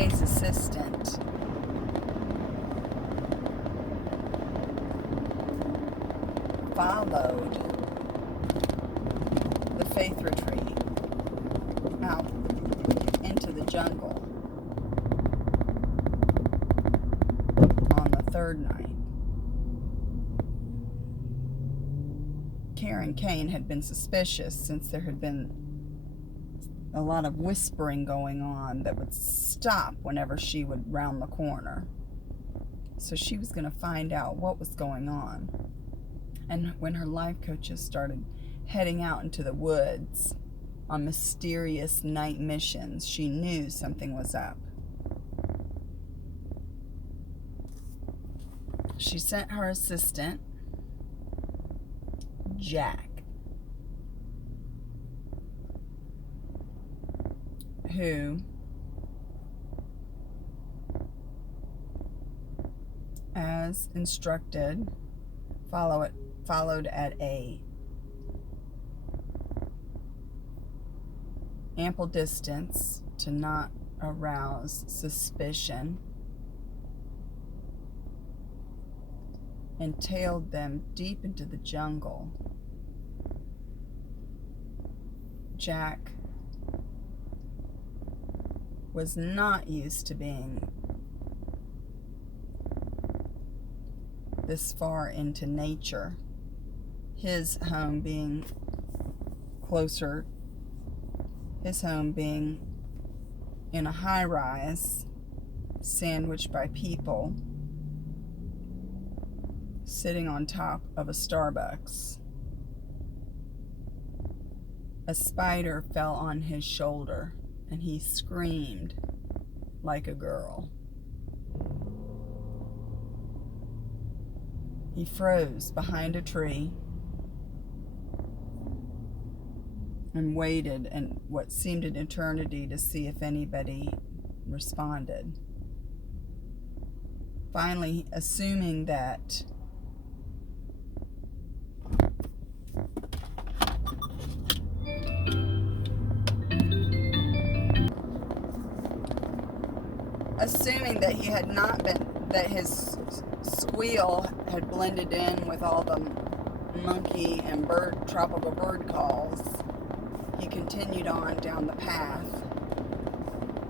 Kay's assistant followed the faith retreat out into the jungle on the third night. Karen Kane had been suspicious since there had been a lot of whispering going on that would stop whenever she would round the corner. So she was going to find out what was going on. And when her life coaches started heading out into the woods on mysterious night missions, she knew something was up. She sent her assistant, Jack, who as instructed followed at a ample distance to not arouse suspicion, and tailed them deep into the jungle. Jack was not used to being this far into nature, his home being in a high-rise sandwiched by people sitting on top of a Starbucks. A spider fell on his shoulder and he screamed like a girl. He froze behind a tree and waited in what seemed an eternity to see if anybody responded. Finally, assuming that he had not been, that his squeal had blended in with all the monkey and tropical bird calls, he continued on down the path,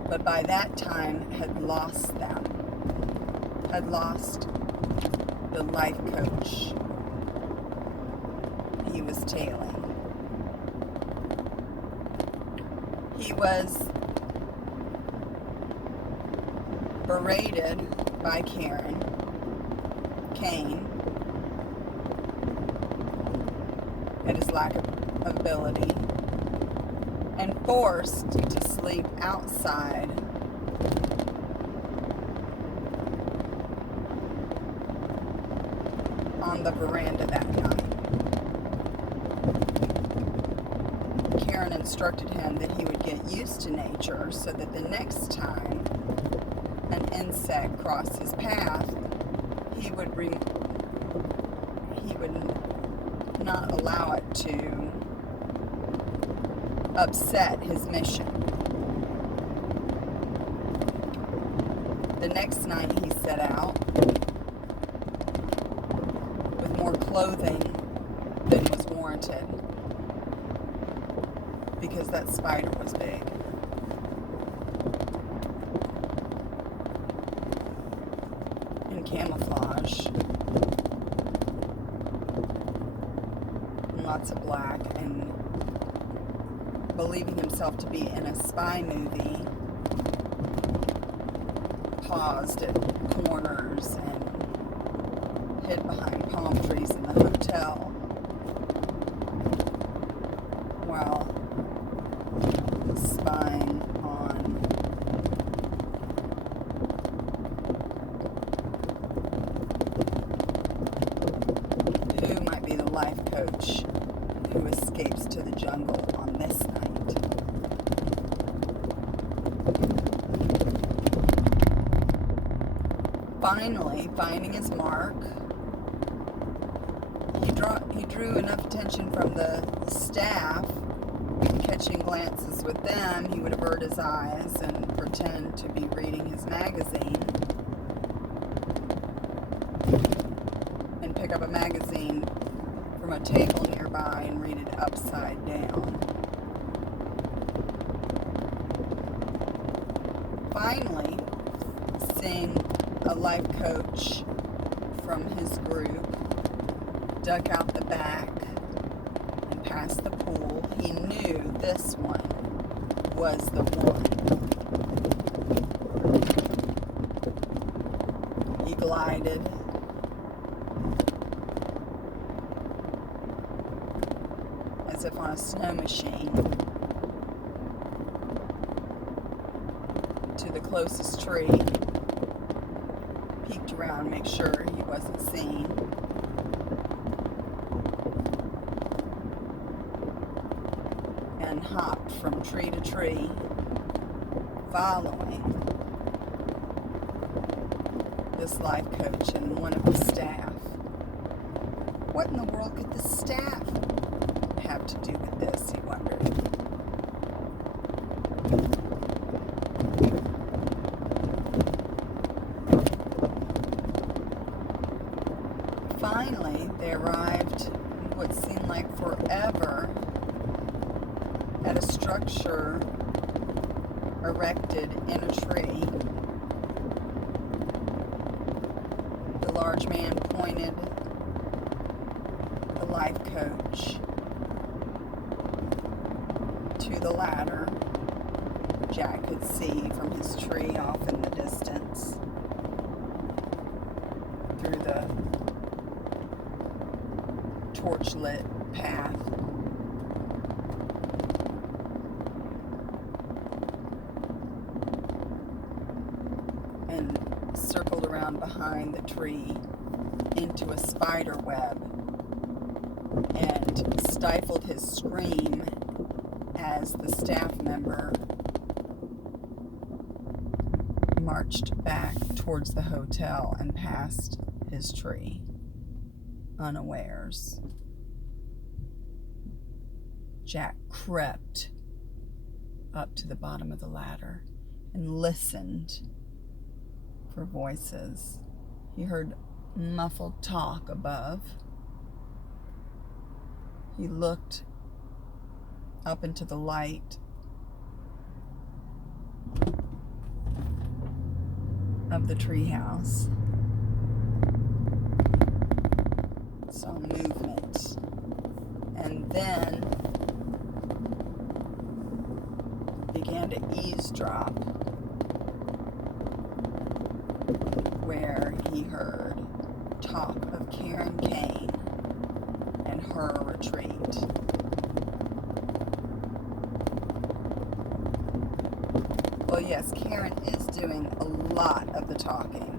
but by that time had lost the life coach he was tailing. He was berated by Karen Kane at his lack of ability and forced to sleep outside on the veranda that night. Karen instructed him that he would get used to nature so that the next time an insect crossed his path, he would not allow it to upset his mission. The next night he set out with more clothing than was warranted because that spider was big. In camouflage, and lots of black, and believing himself to be in a spy movie, paused at corners and hid behind palm trees in the hotel while spying on who might be the life coach who escapes to the jungle on this night. Finally, finding his mark, he drew enough attention from the staff, catching glances with them, he would avert his eyes and pretend to be reading his magazine, and pick up a magazine from a table nearby and read it upside down. Finally, seeing a life coach from his group duck out the back and past the pool, he knew this one was the one. He glided as if on a snow machine to the closest tree, peeked around to make sure he wasn't seen, and hopped from tree to tree, following this life coach and one of the staff. What in the world could the staff have to do with this, he wondered. Finally, they arrived what seemed like forever at a structure erected in a tree. The large man pointed the life coach to the ladder Jack could see from his tree off in the distance through the torch-lit path. And circled around behind the tree into a spider web and stifled his scream as the staff member marched back towards the hotel and past his tree, unawares. Jack crept up to the bottom of the ladder and listened for voices. He heard muffled talk above. He looked up into the light of the treehouse. Saw movement, and then began to eavesdrop where he heard talk of Karen Kane and her retreat. Well, yes, Karen is doing a lot of the talking.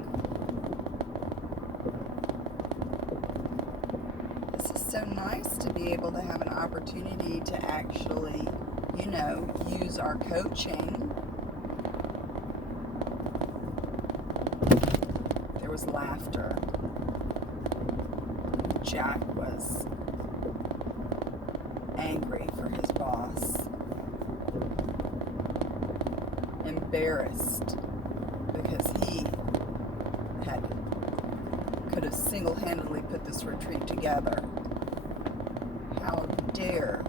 This is so nice to be able to have an opportunity to actually, use our coaching. There was laughter. Jack was angry for his boss. Embarrassed because he could have single-handedly put this retreat together. How dare